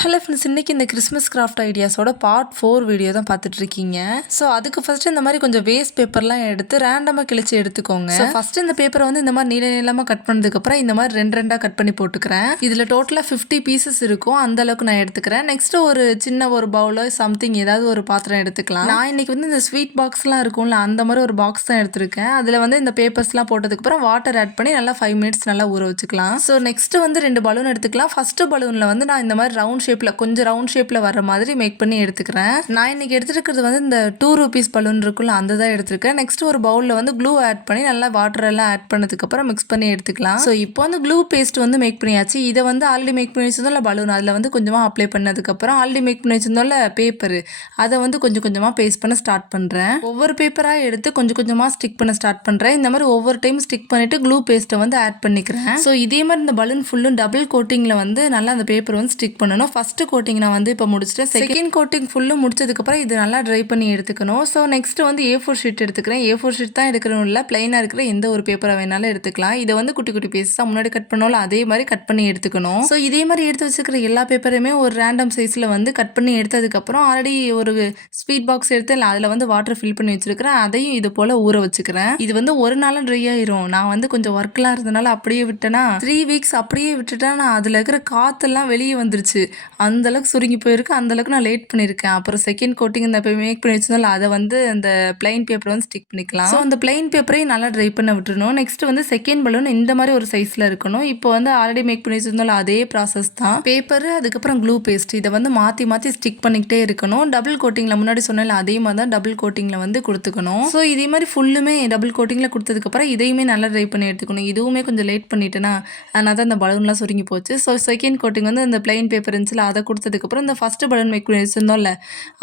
Hello friends, இன்றைக்கி இந்த Christmas craft ஐடியாஸோட part 4 video தான் பார்த்துட்ருக்கீங்க. ஸோ அதுக்கு ஃபஸ்ட்டு இந்த மாதிரி கொஞ்சம் வேஸ்ட் பேப்பர்லாம் எடுத்து ரேண்டமாக கிழிச்சு எடுத்துக்கோங்க. ஸோ ஃபஸ்ட்டு இந்த பேப்பரை வந்து இந்த மாதிரி நீளமாக கட் பண்ணதுக்கப்புறம் இந்த மாதிரி ரெண்டாக கட் பண்ணி போட்டுக்கிறேன். இதில் டோட்டலாக 50 பீசஸ் இருக்கும், அந்த அளவுக்கு நான் எடுத்துக்கிறேன். நெக்ஸ்ட்டு ஒரு சின்ன ஒரு பவுலோ சம்திங் ஏதாவது ஒரு பாத்திரம் எடுத்துக்கலாம். நான் இன்றைக்கி வந்து இந்த ஸ்வீட் பாக்ஸ்லாம் இருக்கும்ல, அந்த மாதிரி ஒரு பாக்ஸ் தான் எடுத்திருக்கேன். அதில் வந்து இந்த பேப்பர்ஸ்லாம் போட்டதுக்கப்புறம் வாட்டர் ஆட் பண்ணி நல்லா 5 மினிட்ஸ் நல்லா ஊற வச்சுக்கலாம். ஸோ நெக்ஸ்ட்டு வந்து 2 பலூன் எடுத்துக்கலாம். ஃபஸ்ட்டு பலூனில் வந்து நான் இந்த மாதிரி ரவுண்ட் ஷேப்பில் கொஞ்சம் ரவுண்ட் ஷேப்பில் வர மாதிரி மேக் பண்ணி எடுத்துக்கிறேன். நான் இன்றைக்கி எடுத்துருக்கிறது வந்து இந்த 2 ரூபீஸ் பலூன் இருக்குல்ல, அந்த தான் எடுத்துருக்கேன். நெக்ஸ்ட் ஒரு பவுலில் வந்து க்ளூ ஆட் பண்ணி நல்லா வாட்டர் எல்லாம் ஆட் பண்ணதுக்கப்புறம் மிக்ஸ் பண்ணி எடுத்துக்கலாம். ஸோ இப்போ வந்து க்ளூ பேஸ்ட் வந்து மேக் பண்ணியாச்சு. இதை வந்து ஆல்ரெடி மேக் பண்ணி வச்சிருந்தோம்ல பலூன், அதில் வந்து கொஞ்சமாக அப்ளை பண்ணதுக்கப்புறம் ஆல்ரெடி மேக் பண்ணி வச்சிருந்தோம்ல பேப்பர், அதை வந்து கொஞ்சம் கொஞ்சமாக பேஸ்ட் பண்ண ஸ்டார்ட் பண்ணுறேன். ஒவ்வொரு பேப்பராக எடுத்து கொஞ்சம் கொஞ்சமாக ஸ்டிக் பண்ண ஸ்டார்ட் பண்ணுறேன். இந்த மாதிரி ஒவ்வொரு டைம் ஸ்டிக் பண்ணிவிட்டு க்ளூ பேஸ்ட்டை வந்து ஆட் பண்ணிக்கிறேன். ஸோ இதே மாதிரி இந்த பலூன் ஃபுல்லும் டபுள் கோட்டிங்கில் வந்து நல்லா அந்த பேப்பர் வந்து ஸ்டிக் பண்ணணும். ஃபஸ்ட்டு கோட்டிங் நான் வந்து இப்போ முடிச்சிட்டேன். செகண்ட் கோட்டிங் ஃபுல்லும் முடிச்சதுக்கப்புறம் இது நல்லா ட்ரை பண்ணி எடுத்துக்கணும். ஸோ நெக்ஸ்ட் வந்து A4 ஷீட் எடுத்துக்கிறேன். A4 ஷீட் தான் எடுக்கணும் இல்லை, பிளைனாக இருக்கிற எந்த ஒரு பேப்பரை வேணாலும் எடுத்துக்கலாம். இதை வந்து குட்டி குட்டி பீஸாக முன்னாடி கட் பண்ணோம்ல, அதே மாதிரி கட் பண்ணி எடுத்துக்கணும். ஸோ இதே மாதிரி எடுத்து வச்சுக்கிற எல்லா பேப்பரையுமே ஒரு ரேண்டம் சைஸில் வந்து கட் பண்ணி எடுத்ததுக்கப்புறம் ஆல்ரெடி ஒரு ஸ்வீட் பாக்ஸ் எடுத்து அதில் வந்து வாட்டர் ஃபில் பண்ணி வச்சிருக்கிறேன். அதையும் இது போல் ஊற வச்சுக்கிறேன். இது வந்து ஒரு நாளும் ட்ரை ஆயிரும். நான் வந்து கொஞ்சம் ஒர்க்லாம் இருந்தனால அப்படியே விட்டேன்னா 3 வீக்ஸ் அப்படியே விட்டுட்டா நான் அதில் இருக்கிற காற்றெல்லாம் வெளியே வந்துருச்சு. அந்தளவுக்கு சுருங்கி போயிருக்கு, அந்தளவுக்கு நான் லேட் பண்ணியிருக்கேன். அப்புறம் செகண்ட் கோட்டிங் இந்த மேக் பண்ணி வச்சிருந்தோம்ல, அதை வந்து அந்த பிளைன் பேப்பரை வந்து ஸ்டிக் பண்ணிக்கலாம். ஸோ அந்த பிளைன் பேப்பரையும் நல்லா ட்ரை பண்ண விட்டுருணும். நெக்ஸ்ட் வந்து செகண்ட் பலூன் இந்த மாதிரி ஒரு சைஸில் இருக்கணும். இப்போ வந்து ஆல்ரெடி மேக் பண்ணி வச்சிருந்தோம்ல, அதே ப்ராசஸ் தான். பேப்பர் அதுக்கப்புறம் க்ளூ பேஸ்ட் இதை வந்து மாற்றி மாற்றி ஸ்டிக் பண்ணிக்கிட்டே இருக்கணும். டபுள் கோட்டிங்கில் முன்னாடி சொன்னால அதே மாதிரி தான் டபுள் கோட்டிங்கில் வந்து கொடுத்துக்கணும். ஸோ இதே மாதிரி ஃபுல்லுமே டபுள் கோட்டிங்கில் கொடுத்ததுக்கப்புறம் இதையுமே நல்லா ட்ரை பண்ணி எடுத்துக்கணும். இதுவுமே கொஞ்சம் லேட் பண்ணிட்டேன்னா அதனால தான் அந்த பலூன்லாம் சுருங்கி போச்சு. ஸோ செகண்ட் கோட்டிங் வந்து அந்த பிளைன் பேப்பர் இருந்துச்சுல, அதை கொடுத்ததுக்கப்புறம் இந்த ஃபஸ்ட்டு பலூன் மேக் பண்ணி வச்சுருந்தோம்ல,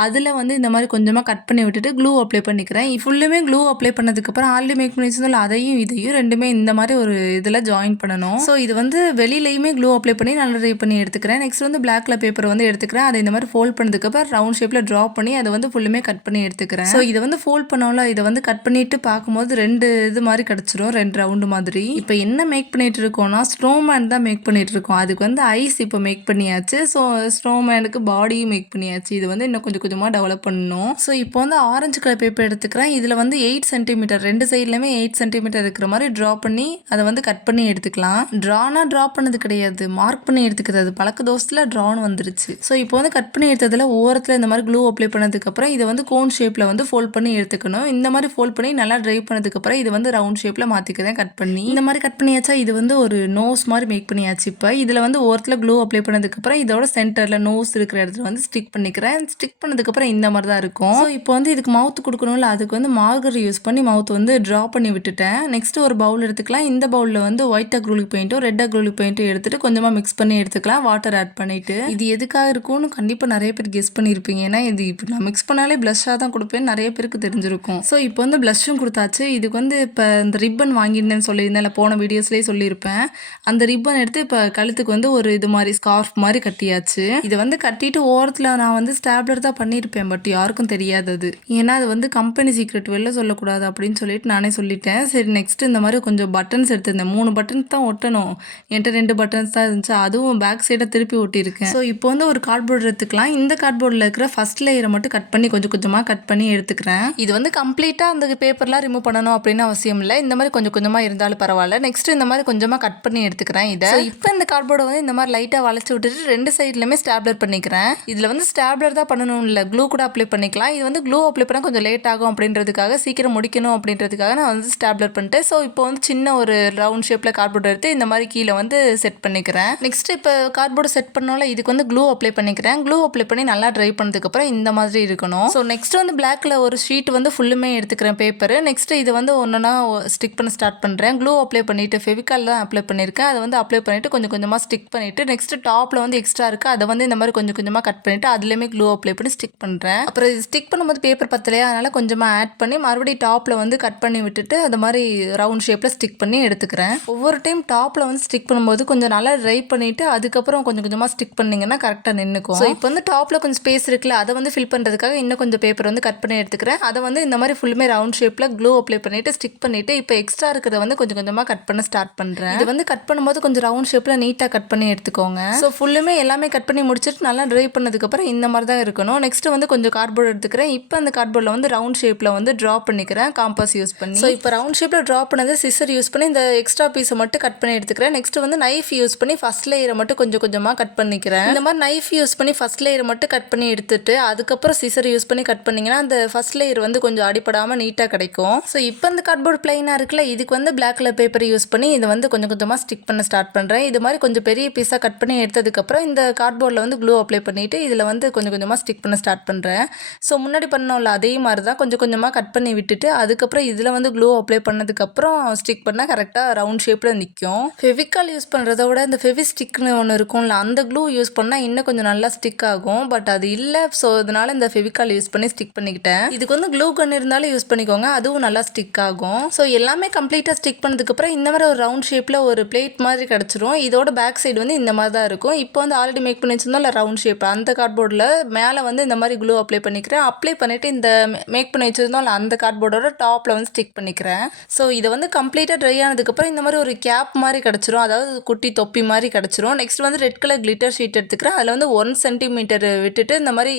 அதில் வந்து இந்த மாதிரி கொஞ்சமாக கட் பண்ணி விட்டுட்டு க்ளூ அப்ளை பண்ணிக்கிறேன். ஃபுல்லுமே க்ளூ அப்ளை பண்ணதுக்கப்புறம் ஆல்ரெடி மேக் பண்ணி வச்சுருந்தோம்ல, அதையும் இதையும் ரெண்டுமே இந்த மாதிரி ஒரு இதில் ஜாயின் பண்ணணும். ஸோ இது வந்து வெளியிலையுமே க்ளூ அப்ளை பண்ணி நல்லா ட்ரை பண்ணி எடுத்துக்கிறேன். நெக்ஸ்ட் வந்து பிளாக் கலர் பேப்பர் வந்து எடுத்துக்கிறேன். அதை இந்த மாதிரி ஃபோல்ட் பண்ணதுக்கப்புறம் ரவுண்ட் ஷேப்பில் ட்ரா பண்ணி அதை வந்து ஃபுல்லுமே கட் பண்ணி எடுத்துக்கிறேன். ஸோ இதை வந்து ஃபோல்ட் பண்ணோம்ல, இதை வந்து கட் பண்ணிட்டு பார்க்கும்போது 2 இது மாதிரி கிடச்சிரும், 2 ரவுண்டு மாதிரி. இப்போ என்ன மேக் பண்ணிட்டு இருக்கோம்னா ஸ்னோமேன் தான் மேக் பண்ணிட்டு இருக்கோம். அதுக்கு வந்து ஐஸ் இப்போ மேக் பண்ணியாச்சு. ஸோ ஸ்னோமேனுக்கு பாடியும் மேக் பண்ணியாச்சு. இது வந்து இன்னும் கொஞ்சம் கொஞ்சமாக டெவலப் பண்ணணும். ஸோ இப்போ வந்து ஆரஞ்சு கலர் பேப்பர் எடுத்துக்கிறேன். இதில் வந்து 8 சென்டிமீட்டர் 2 சைட்லையுமே 8 சென்டிமீட்டர் இருக்கிற மாதிரி ட்ரா பண்ணி அதை வந்து கட் பண்ணி எடுத்துக்கலாம். ட்ரா பண்ணது கிடையாது, மார்க் பண்ணி எடுத்துக்கிறது. பழக்க தோசத்தில் ட்ரான்னு வந்துருச்சு. ஸோ இப்போ வந்து கட் பண்ணி எடுத்ததில் ஓரத்தில் இந்த மாதிரி க்ளூ அப்ளை பண்ணதுக்கப்புறம் இதை வந்து கோன் ஷேப்பில் வந்து ஃபோல்ட் பண்ணி எடுத்துக்கணும். இந்த மாதிரி ஃபோல்ட் பண்ணி நல்லா ட்ரை பண்ணதுக்கப்புறம் இது வந்து ரவுண்ட் ஷேப்பில் மாற்றிக்கிறேன் கட் பண்ணி. இந்த மாதிரி கட் பண்ணியாச்சா, இது வந்து ஒரு நோஸ் மாதிரி மேக் பண்ணியாச்சு. இப்போ இதில் வந்து ஓரத்தில் க்ளூ அப்ளை பண்ணதுக்கப்புறம் இதோட சென்டரில் நோஸ் இருக்கிற இடத்துல வந்து ஸ்டிக் பண்ணிக்கிறேன். ஸ்டிக் பண்ணதுக்கப்புறம் இந்த மாதிரி தான் இருக்கும். ஸோ இப்போ வந்து இதுக்கு மவுத் கொடுக்கணும்ல, அதுக்கு வந்து மார்கர் யூஸ் பண்ணி மவுத் வந்து ட்ரா பண்ணி விட்டுட்டேன். நெக்ஸ்ட் ஒரு பவுல் எடுத்துக்கலாம். இந்த பவுலில் வந்து ஒயிட் அக்ரிலிக் பெயிண்ட்டும் ரெட் அக்ரிலிக் பெயிண்ட்டும் எடுத்துட்டு கொஞ்சமாக மிக்ஸ் பண்ணி எடுத்துக்கலாம், வாட்டர் ஆட் பண்ணிட்டு. இது எதுக்காக இருக்கும்னு கண்டிப்பாக நிறைய பேர் கெஸ் பண்ணியிருப்பீங்க. ஏன்னா இது இப்போ நான் மிக்ஸ் பண்ணாலே ப்ளஷ்ஷாக தான் கொடுப்பேன், நிறைய பேருக்கு தெரிஞ்சிருக்கும். ஸோ இப்போ வந்து ப்ளஷ்ஷும் கொடுத்தாச்சு. இதுக்கு வந்து இப்போ இந்த ரிப்பன் வாங்கியிருந்தேன்னு சொல்லியிருந்தேன், போன வீடியோஸ்லேயே சொல்லியிருப்பேன். அந்த ரிப்பன் எடுத்து இப்போ கழுத்துக்கு வந்து ஒரு இது மாதிரி ஸ்கார்ஃப் மாதிரி கட்டியாச்சு. இதை வந்து கட்டிட்டு ஓரத்தில் நான் வந்து ஸ்டாப்லர் தான் பண்ணியிருப்பேன், பட் யாருக்கும் தெரியாது அது. ஏன்னா அது வந்து கம்பெனி சீக்ரெட், வெளில சொல்லக்கூடாது அப்படின்னு சொல்லிட்டு நானே சொல்லிட்டேன். சரி நெக்ஸ்ட் இந்த மாதிரி கொஞ்சம் பட்டன்ஸ் எடுத்திருந்தேன். 3 பட்டன்ஸ் தான் ஒட்டணும், என்கிட்ட 2 பட்டன்ஸ் தான் இருந்துச்சு. அதுவும் பேக் சைடை திருப்பி ஒட்டியிருக்கேன். ஸோ இப்போ வந்து ஒரு கார்ட்போர்டு எடுத்துக்கலாம். இந்த கார்ட்போர்டில் இருக்கிற ஃபர்ஸ்ட் லேயரை மட்டும் கட் பண்ணி கொஞ்சம் கொஞ்சமாக கட் பண்ணி எடுத்துக்கிறேன். இது வந்து கம்ப்ளீட்டாக அந்த பேப்பர்லாம் ரிமூவ் பண்ணணும் அப்படின்னு அவசியம் இல்லை, இந்த மாதிரி கொஞ்சம் கொஞ்சமாக இருந்தாலும் பரவாயில்ல. நெக்ஸ்ட் இந்த மாதிரி கொஞ்சமாக கட் பண்ணி எடுத்துக்கிறேன். இதை இப்போ இந்த கார்ட்போர்டை வந்து இந்த மாதிரி லைட்டாக வளைச்சி விட்டுட்டு 2 சைட்லையுமே ஸ்டாப்லர் பண்ணிக்கிறேன். இதில் வந்து ஸ்டாப்லர் தான் பண்ணணும் இல்லை, க்ளூ கூட அப்ளை பண்ணிக்கலாம். இது வந்து க்ளூ அப்ளை பண்ணால் கொஞ்சம் லேட் ஆகும் அப்படின்றதுக்காக, சீக்கிரம் முடிக்கணும் அப்படின்றதுக்காக நான் வந்து ஸ்டாப்லர் பண்ணிட்டேன். ஸோ இப்போ வந்து சின்ன ஒரு ரவுண்ட் ஷேப்பில் கார்ட்போர்டு எடுத்து இந்த மாதிரி கீழே வந்து செட் பண்ணிக்கிறேன். நெக்ஸ்ட் இப்போ கார்ட்போர்டு செட் பண்ணோம்ல, இதுக்கு வந்து க்ளூ அப்ளை பண்ணிக்கிறேன். க்ளூ அப்ளை பண்ணி நல்லா ட்ரை பண்ணதுக்கப்புறம் இந்த மாதிரி இருக்கணும். ஸோ நெக்ஸ்ட் வந்து பிளாக்ல ஒரு ஷீட் வந்து ஃபுல்லுமே எடுத்துக்கிறேன் பேப்பர். நெக்ஸ்ட் இது வந்து ஒன்றுனா ஸ்டிக் பண்ண ஸ்டார்ட் பண்ணுறேன். க்ளூ அப்ளை பண்ணிட்டு ஃபெவிகால் தான் அப்ளை பண்ணியிருக்கேன். அதை வந்து அப்ளை பண்ணிட்டு கொஞ்சம் கொஞ்சமாக ஸ்டிக் பண்ணிட்டு நெக்ஸ்ட் டாப்பில் வந்து எக்ஸ்ட்ரா இருக்குது, அதை வந்து இந்த மாதிரி கொஞ்சம் கொஞ்சமாக கட் பண்ணிட்டு அதுலேயுமே க்ளூ அப்ளை பண்ணி ஸ்டிக் பண்ணுறேன். அப்புறம் இது ஸ்டிக் பண்ணும்போது பேப்பர் பத்தலையா, அதனால் கொஞ்சமாக ஆட் பண்ணி மறுபடியும் டாப்பில் வந்து கட் பண்ணி விட்டுட்டு அது மாதிரி ரவுண்ட் ஷேப்பில் ஸ்டிக் பண்ணி எடுத்துக்கிறேன். ஒவ்வொரு டைம் டாப்பில் வந்து ஸ்டிக் பண்ணும்போது கொஞ்சம் நல்லா ட்ரை பண்ணிவிட்டு அதுக்கப்புறம் கொஞ்சம் கொஞ்சமாக ஸ்டிக் பண்ணிங்கன்னா கரெக்டாக நின்றுக்கும். ஸோ இப்போ வந்து டாப்பில் கொஞ்சம் ஸ்பேஸ் இருக்குல்ல, அதை வந்து ஃபில் பண்ணுறதுக்காக இன்னும் கொஞ்சம் பேப்பர் வந்து கட் பண்ணி எடுத்துக்கிறேன். அதை வந்து இந்த மாதிரி ஃபுல்லுமே ரவுண்ட் ஷேப்பில் க்ளூ அப்ளை பண்ணிவிட்டு ஸ்டிக் பண்ணிவிட்டு இப்போ எக்ஸ்ட்ரா இருக்கிறத வந்து கொஞ்சம் கொஞ்சமாக கட் பண்ண ஸ்டார்ட் பண்ணுறேன். இது வந்து கட் பண்ணும்போது கொஞ்சம் ரவுண்ட் ஷேப்பில் நீட்டாக கட் பண்ணி எடுத்துக்கோங்க. ஸோ ஃபுல்லுமே எல்லாமே எல்லாமே கட் பண்ணி முடிச்சுட்டு நல்லா ட்ரை பண்ணதுக்கப்புறம் இந்த மாதிரி தான் இருக்கணும். நெக்ஸ்ட்டு வந்து கொஞ்சம் கார்ட்போர்ட் எடுத்துக்கிறேன். இப்போ அந்த கார்ட்போர்டில் வந்து ரவுண்ட் ஷேப்பில் வந்து ட்ரா பண்ணிக்கிறேன் காம்பாஸ் யூஸ் பண்ணி. ஸோ இப்போ ரவுண்ட் ஷேப்பில் ட்ரா பண்ணது சிசர் யூஸ் பண்ணி இந்த எக்ஸ்ட்ரா பீஸை மட்டும் கட் பண்ணி எடுத்துக்கிறேன். நெக்ஸ்ட் வந்து நைஃப் யூஸ் பண்ணி ஃபஸ்ட் லேயரை மட்டும் கொஞ்சம் கொஞ்சமாக கட் பண்ணிக்கிறேன். இந்த மாதிரி நைஃப் யூஸ் பண்ணி ஃபஸ்ட் லேயரை மட்டும் கட் பண்ணி எடுத்துட்டு அதுக்கப்புறம் சிசர் யூஸ் பண்ணி கட் பண்ணிங்கன்னா அந்த ஃபஸ்ட் லேயர் வந்து கொஞ்சம் அடிப்படாமல் நீட்டாக கிடைக்கும். ஸோ இப்போ இந்த கார்ட்போர்ட் பிளைனாக இருக்குல்ல, இதுக்கு வந்து பிளாக் கலர் பேப்பர் யூஸ் பண்ணி இதை வந்து கொஞ்சம் கொஞ்சமாக ஸ்டிக் பண்ண ஸ்டார்ட் பண்ணுறேன். இது மாதிரி கொஞ்சம் பெரிய பீஸாக கட் பண்ணி எடுத்ததுக்கப்புறம் இந்த கார்ட்போர்டில் வந்து க்ளூ அப்ளை பண்ணிவிட்டு இதில் வந்து கொஞ்சம் கொஞ்சமாக ஸ்டிக் பண்ண ஸ்டார்ட் பண்ணுறேன். ஸோ முன்னாடி பண்ணோம்ல அதே மாதிரி தான் கொஞ்சம் கொஞ்சமாக கட் பண்ணி விட்டுட்டு அதுக்கப்புறம் இதில் வந்து க்ளூ அப்ளை பண்ணதுக்கப்புறம் ஸ்டிக் பண்ணால் கரெக்டாக ரவுண்ட் ஷேப்பில் நிற்கும். ஃபெவிகால் யூஸ் பண்ணுறத விட இந்த ஃபெவிஸ்டிக்னு ஒன்று இருக்கும்ல, அந்த க்ளூ யூஸ் பண்ணால் இன்னும் கொஞ்சம் நல்லா ஸ்டிக் ஆகும். பட் அது இல்லை. ஸோ அதனால இந்த ஃபெவிகால் யூஸ் பண்ணி ஸ்டிக் பண்ணிக்கிட்டேன். இதுக்கு வந்து க்ளூ கன் இருந்தாலும் யூஸ் பண்ணிக்கோங்க, அதுவும் நல்லா ஸ்டிக் ஆகும். ஸோ எல்லாமே கம்ப்ளீட்டாக ஸ்டிக் பண்ணதுக்கப்புறம் இந்த மாதிரி ஒரு ரவுண்ட் ஷேப்பில் ஒரு பிளேட் மாதிரி கிடச்சிரும். இதோட பேக் சைடு வந்து இந்த மாதிரி தான் இருக்கும். இப்போ வந்து ஆல்ரெடி மேக் பண்ணி வச்சிருந்தோம் இல்லை ரவுண்ட் ஷேப், அந்த கார்ட்போர்டில் மேலே வந்து இந்த மாதிரி க்ளூ அப்ளை பண்ணிக்கிறேன். அப்ளை பண்ணிவிட்டு இந்த மேக் பண்ணி வச்சிருந்தோம் இல்லை அந்த கார்ட்போர்டோட டாப்பில் வந்து ஸ்டிக் பண்ணிக்கிறேன். ஸோ இதை வந்து கம்ப்ளீட்டாக ட்ரை ஆனதுக்கப்புறம் இந்த மாதிரி ஒரு கேப் மாதிரி கிடச்சிரும், அதாவது குட்டி தொப்பி மாதிரி கிடச்சிரும். நெக்ஸ்ட் வந்து ரெட் கலர் கிளிட்டர் ஷீட் எடுத்துக்கிறேன். அதில் வந்து 1 சென்டிமீட்டர் விட்டுட்டு இந்த மாதிரி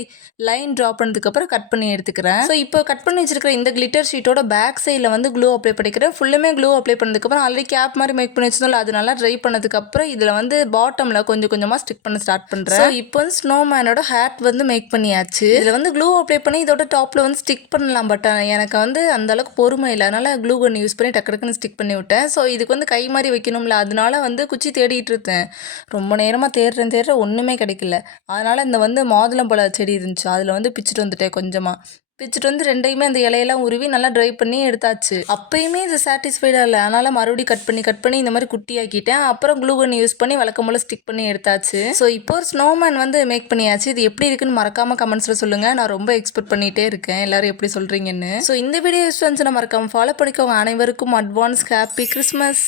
லைன் ட்ரா பண்ணதுக்கப்புறம் கட் பண்ணி எடுத்துக்கிறேன். ஸோ இப்போ கட் பண்ணி வச்சிருக்கிற இந்த கிளிட்டர் ஷீட்டோட பேக் சைடில் வந்து க்ளூ அப்ளை பண்ணிக்கிறேன். ஃபுல்லுமே க்ளூ அப்ளை பண்ணதுக்கப்புறம் ஆல்ரெடி கேப் மாதிரி மேக் பண்ணி வச்சிருந்தோம்ல, அது நல்லா ட்ரை பண்ணதுக்கப்புறம் இதில் வந்து பாட்டமில் கொஞ்சம் கொஞ்சமாக ஸ்டிக் பண்ண ஸ்டார்ட் பண்ணுறேன். ஸோ இப்போ வந்து ஸ்னோமேனோட ஹேட் வந்து மேக் பண்ணியாச்சு. இதில் வந்து க்ளூ அப்ளை பண்ணி இதோட டாப்பில் வந்து ஸ்டிக் பண்ணலாம். பட் எனக்கு வந்து அந்தளவுக்கு பொறுமை இல்லை, அதனால் க்ளூ கன் யூஸ் பண்ணி டக்கு டக்குன்னு ஸ்டிக் பண்ணி விட்டேன். ஸோ இதுக்கு வந்து கை மாதிரி வைக்கணும்ல, அதனால வந்து குச்சி தேடிட்டு இருந்தேன். ரொம்ப நேரமாக தேடுறேன் ஒன்றுமே கிடைக்கல. அதனால் இந்த வந்து மாதுளம்பழ செடி இருந்துச்சு, அதில் வந்து பிச்சுட்டு வந்துட்டேன். கொஞ்சமாக பிச்சுட்டு வந்து ரெண்டையுமே அந்த இலையெல்லாம் உருவி நல்லா ட்ரை பண்ணி எடுத்தாச்சு. அப்பயுமே இது சாட்டிஸ்ஃபைடாக இல்லை, அதனால் மறுபடியும் கட் பண்ணி இந்த மாதிரி குட்டியாக்கிட்டேன். அப்புறம் க்ளூ கன் யூஸ் பண்ணி வழக்கம் போல் ஸ்டிக் பண்ணி எடுத்தாச்சு. ஸோ இப்போ ஒரு ஸ்னோமேன் வந்து மேக் பண்ணியாச்சு. இது எப்படி இருக்குன்னு மறக்காமல் கமெண்ட்ஸில் சொல்லுங்கள். நான் ரொம்ப எக்ஸ்பெக்ட் பண்ணிகிட்டே இருக்கேன் எல்லாரும் எப்படி சொல்கிறீங்கன்னு. ஸோ இந்த வீடியோ யூஸ் வந்து மறக்காமல் ஃபாலோ பண்ணிக்கோங்க. அனைவருக்கும் அட்வான்ஸ் ஹாப்பி கிறிஸ்மஸ்.